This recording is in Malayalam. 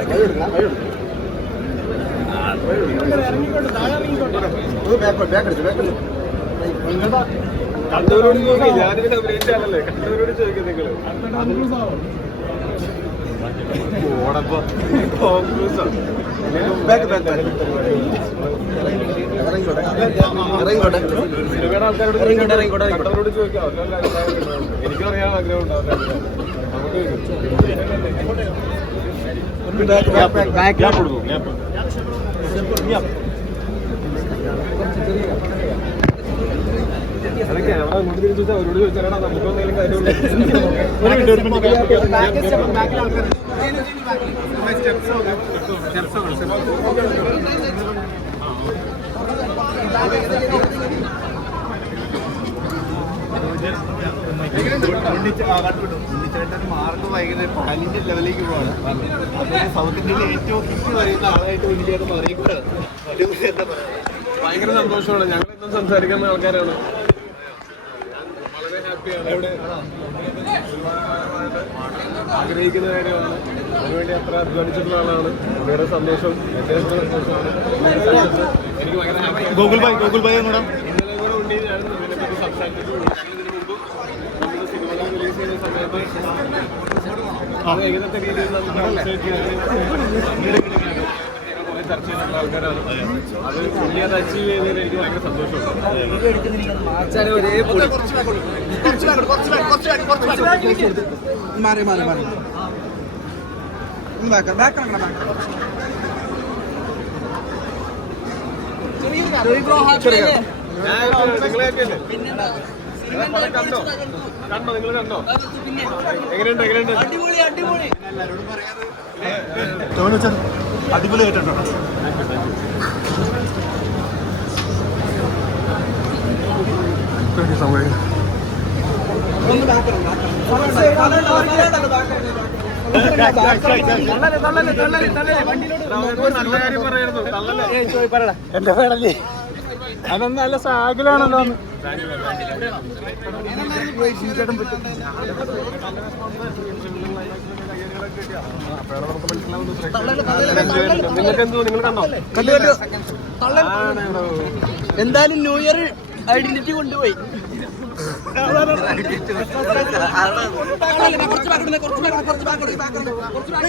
കണ്ടവരോട് താഴെ ഇറങ്ങിക്കോട്ടെ. നിങ്ങൾ ഓടപ്പോ കോൺഗ്രസ് സിനിമയുടെ ആൾക്കാരോട് കണ്ടവരോട് ചോദിക്കാം അവരുടെ അഭിപ്രായം ഉണ്ടാവും. എനിക്കും അറിയാൻ ആഗ്രഹം ഉണ്ടാവും ഗ്യാപ്പ് കൊടുക്കും ഗ്യാപ്പ് അതൊക്കെ അവിടെ അങ്ങോട്ട് തിരിച്ചു വെച്ചാൽ അവരോട് ചോദിച്ചാലാണ് നമുക്ക് ഉണ്ണിച്ചേട്ടൻ മാർക്ക് ഭയങ്കര പാലിന്റെ ലെവലിലേക്ക് പോവാണ് അദ്ദേഹം സൗത്ത് ഇന്ത്യയിലെ ഏറ്റവും ഹിറ്റ് പറയുന്ന ആളായിട്ട് ഉണ്ണിച്ചേട്ടൻ പറയുക ഭയങ്കര സന്തോഷമാണ്. ഞങ്ങൾ ഇന്നും സംസാരിക്കുന്ന ആൾക്കാരാണ്. ആഗ്രഹിക്കുന്ന കാര്യമാണ് അതിനുവേണ്ടി അത്ര അധ്വാനിച്ചിട്ടുള്ള ആളാണ് വളരെ സന്തോഷം ഏറ്റവും സന്തോഷമാണ് എനിക്ക് ഗൂഗിൾ ബൈ ഗൂഗിൾ ബൈ സമയത്ത് ഏകദേശ രീതിയിൽ നമ്മൾ ചർച്ച ചെയ്തിട്ടുള്ള ആൾക്കാരാണ്. അത് പുള്ളി അത് അച്ചീവ് ചെയ്തതിൽ എനിക്ക് ഭയങ്കര സന്തോഷമുണ്ട്. മാറി മാറി മാറി. നിങ്ങളെയൊക്കെ കണ്ടോ? കണ്ടോ നിങ്ങൾ കണ്ടോ? എങ്ങനെയുണ്ട് എങ്ങനെയുണ്ട്? അടിപൊളി തള്ളല്ലേ എന്റെ പേടല്ലേ അതൊന്നും നല്ല സാഗിലാണല്ലോ നിങ്ങൾക്ക് എന്തോ നിങ്ങൾ കണ്ടോ എന്തായാലും ന്യൂ ഇയർ ഐഡന്റിറ്റി കൊണ്ടുപോയി കുറച്ച് ബാക്ക് കുറച്ച് ബാക്ക് കുറച്ച് ബാക്ക്